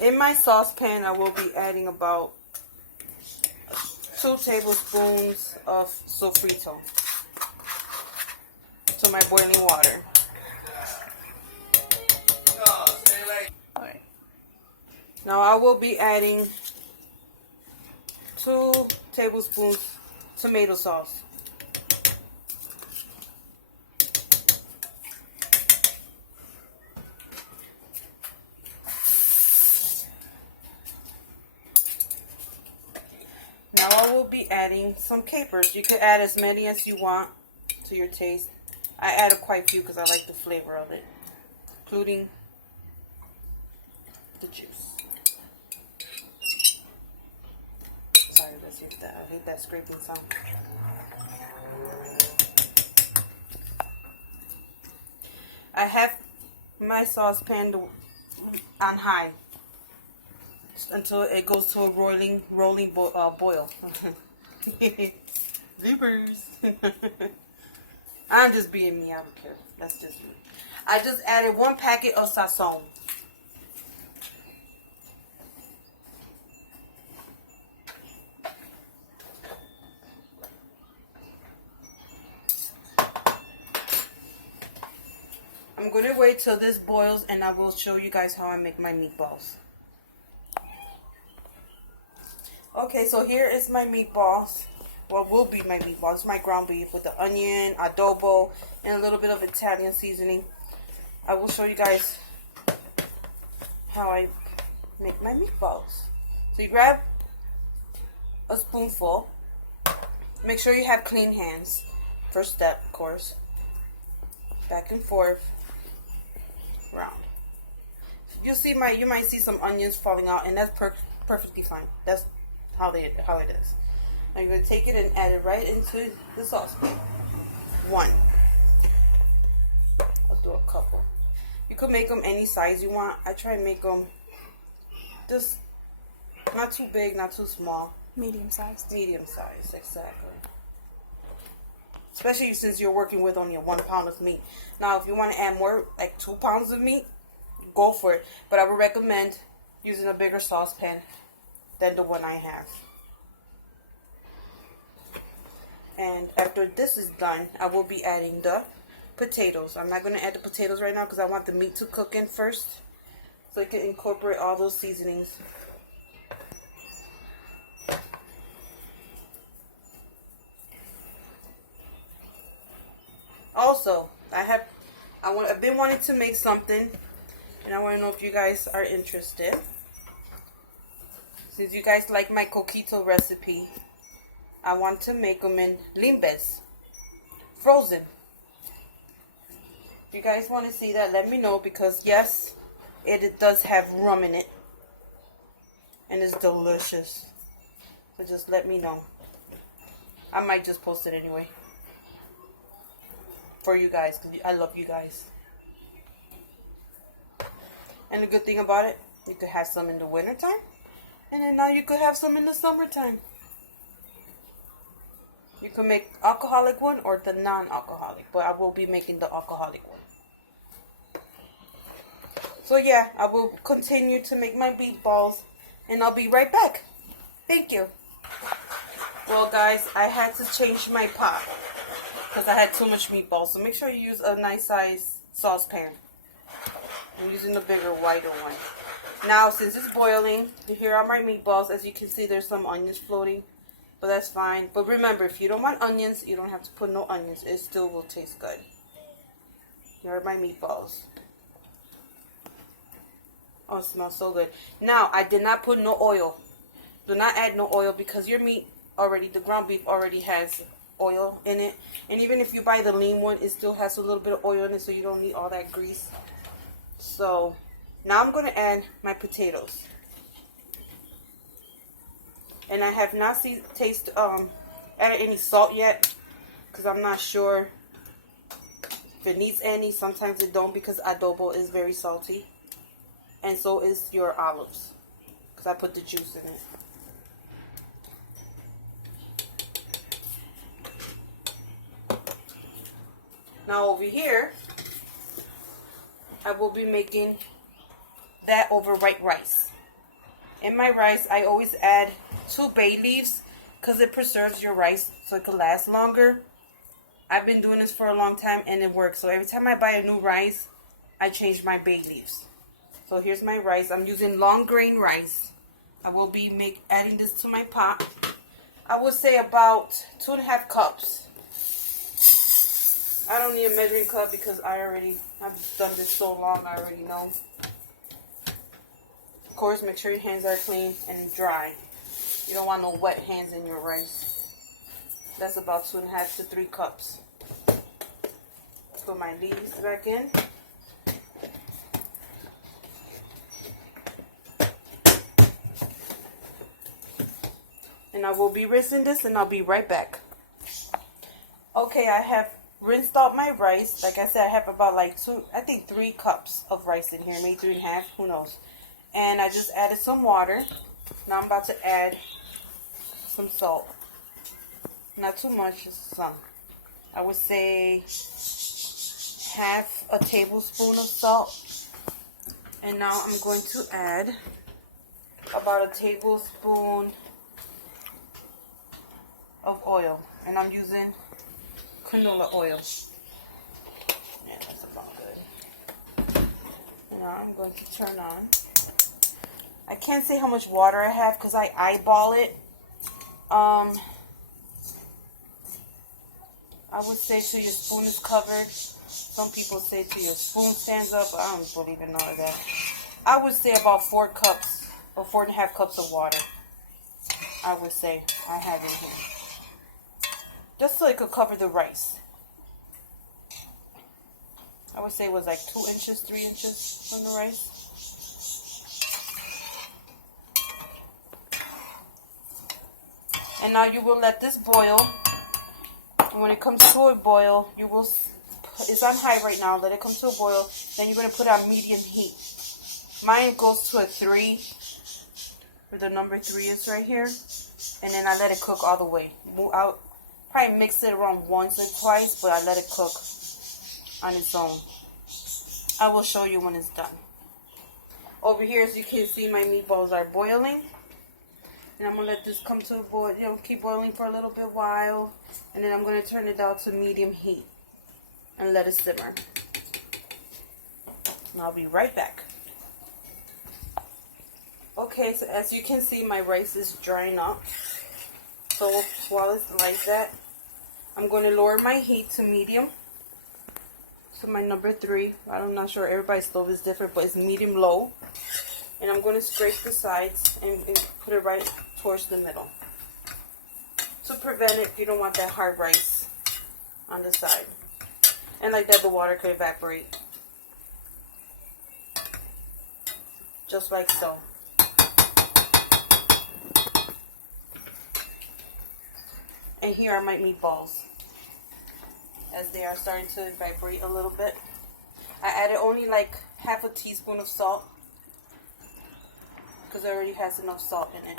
In my saucepan, I will be adding about 2 tablespoons of sofrito to my boiling water. Alright. Now I will be adding 2 tablespoons tomato sauce. Now I will be adding some capers. You could add as many as you want to your taste. I added quite a few because I like the flavor of it, including the juice. Sorry, let's use that. I hate that scraping sound. I have my saucepan on high until it goes to a rolling boil. Bloopers. I'm just being me. I don't care. That's just me. I just added 1 packet of sazon. I'm going to wait till this boils and I will show you guys how I make my meatballs. Okay, so here is my meatballs. What will be my meatballs. It's my ground beef with the onion, adobo, and a little bit of Italian seasoning. I will show you guys how I make my meatballs. So you grab a spoonful. Make sure you have clean hands. First step, of course. Back and forth. Round. You might see some onions falling out, and that's perfectly fine. That's how it is. Now you're going to take it and add it right into the saucepan. 1. I'll do a couple. You could make them any size you want. I try and make them just not too big, not too small. Medium size. Medium size, exactly. Especially since you're working with only 1 pound of meat. Now, if you want to add more, like 2 pounds of meat, go for it. But I would recommend using a bigger saucepan than the one I have. And after this is done, I will be adding the potatoes. I'm not going to add the potatoes right now because I want the meat to cook in first, so it can incorporate all those seasonings. Also, I've been wanting to make something, and I want to know if you guys are interested. Since you guys like my coquito recipe, I want to make them in limbes, frozen. If you guys want to see that, let me know, because yes, it does have rum in it, and it's delicious. So just let me know. I might just post it anyway for you guys, because I love you guys. And the good thing about it, you could have some in the wintertime, and then now you could have some in the summertime. You can make alcoholic one or the non-alcoholic, but I will be making the alcoholic one. So yeah, I will continue to make my meatballs, and I'll be right back. Thank you. Well guys, I had to change my pot because I had too much meatballs. So make sure you use a nice size saucepan. I'm using the bigger, wider one. Now, since it's boiling, here are my meatballs. As you can see, there's some onions floating, but that's fine. But remember, if you don't want onions, you don't have to put no onions. It still will taste good. Here are my meatballs. Oh, it smells so good. Now, I did not put no oil. Do not add no oil because your meat already, the ground beef already has oil in it. And even if you buy the lean one, it still has a little bit of oil in it, so you don't need all that grease. So, now I'm going to add my potatoes. And I have not added any salt yet, because I'm not sure if it needs any. Sometimes it don't, because adobo is very salty. And so is your olives, because I put the juice in it. Now over here, I will be making that over white rice. In my rice, I always add 2 bay leaves because it preserves your rice so it can last longer. I've been doing this for a long time and it works. So every time I buy a new rice, I change my bay leaves. So here's my rice. I'm using long grain rice. I will be adding this to my pot. I would say about 2.5 cups. I don't need a measuring cup because I've done this so long, I already know. Of course, make sure your hands are clean and dry. You don't want no wet hands in your rice. That's about 2.5 to 3 cups. Put my leaves back in. And I will be rinsing this and I'll be right back. Okay, I have rinsed out my rice. Like I said, I have about like 3 cups of rice in here. Maybe 3.5, who knows. And I just added some water. Now I'm about to add some salt. Not too much, just some. I would say half a tablespoon of salt. And now I'm going to add about a tablespoon of oil. And I'm using canola oil. Yeah, that's about good. Now I'm going to turn on. I can't say how much water I have because I eyeball it. I would say till your spoon is covered. Some people say till your spoon stands up, but I don't believe in all of that. I would say about 4 cups or 4.5 cups of water. I would say I have in here. Just so it could cover the rice. I would say it was like 2 inches, 3 inches from the rice. And now you will let this boil. And when it comes to a boil, you will, it's on high right now, let it come to a boil. Then you're going to put it on medium heat. Mine goes to a 3, where the number 3 is right here. And then I let it cook all the way. I'll probably mix it around once or twice, but I let it cook on its own. I will show you when it's done. Over here, as you can see, my meatballs are boiling. And I'm going to let this come to a boil, keep boiling for a little bit while. And then I'm going to turn it down to medium heat and let it simmer. And I'll be right back. Okay, so as you can see, my rice is drying up. So while it's like that, I'm going to lower my heat to medium. So my number 3, I'm not sure, everybody's stove is different, but it's medium low. And I'm going to scrape the sides and put it right towards the middle. To prevent it, you don't want that hard rice on the side. And like that, the water could evaporate. Just like so. And here are my meatballs. As they are starting to evaporate a little bit. I added only like half a teaspoon of salt. Because it already has enough salt in it.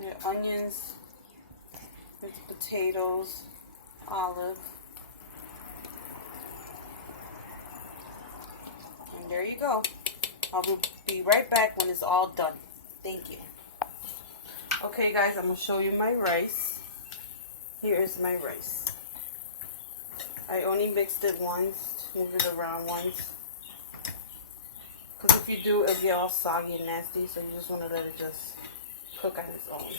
There are onions, there's potatoes, olive. And there you go. I will be right back when it's all done. Thank you. Okay guys, I'm going to show you my rice. Here is my rice. I only mixed it once, move it around once. Because if you do, it'll get all soggy and nasty, so you just want to let it just cook on its own.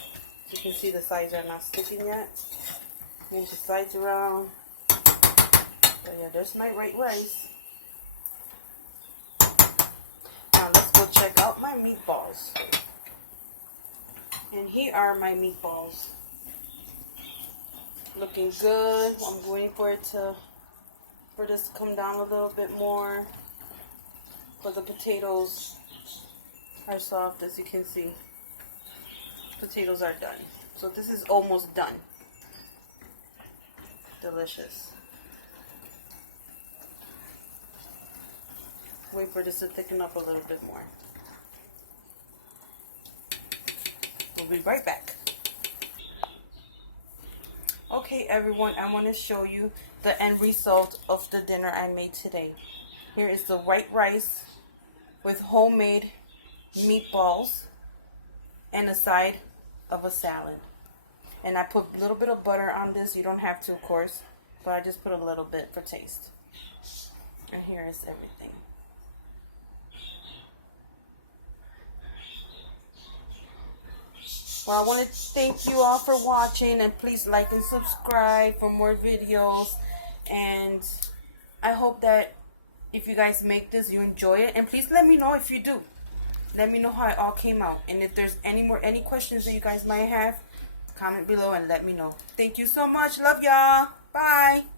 So you can see the sides are not sticking yet. Move the sides around. So yeah, there's my white rice. Now let's go check out my meatballs. And here are my meatballs. Looking good. I'm waiting for this to come down a little bit more. But the potatoes are soft, as you can see. Potatoes are done. So this is almost done. Delicious. Wait for this to thicken up a little bit more. We'll be right back. Okay everyone, I want to show you the end result of the dinner I made today. Here is the white rice with homemade meatballs and a side of a salad. And I put a little bit of butter on this. You don't have to, of course, but I just put a little bit for taste. And here is everything. Well, I want to thank you all for watching, and please like and subscribe for more videos. And I hope that if you guys make this, you enjoy it. And please let me know if you do. Let me know how it all came out. And if there's any questions that you guys might have, comment below and let me know. Thank you so much. Love y'all. Bye.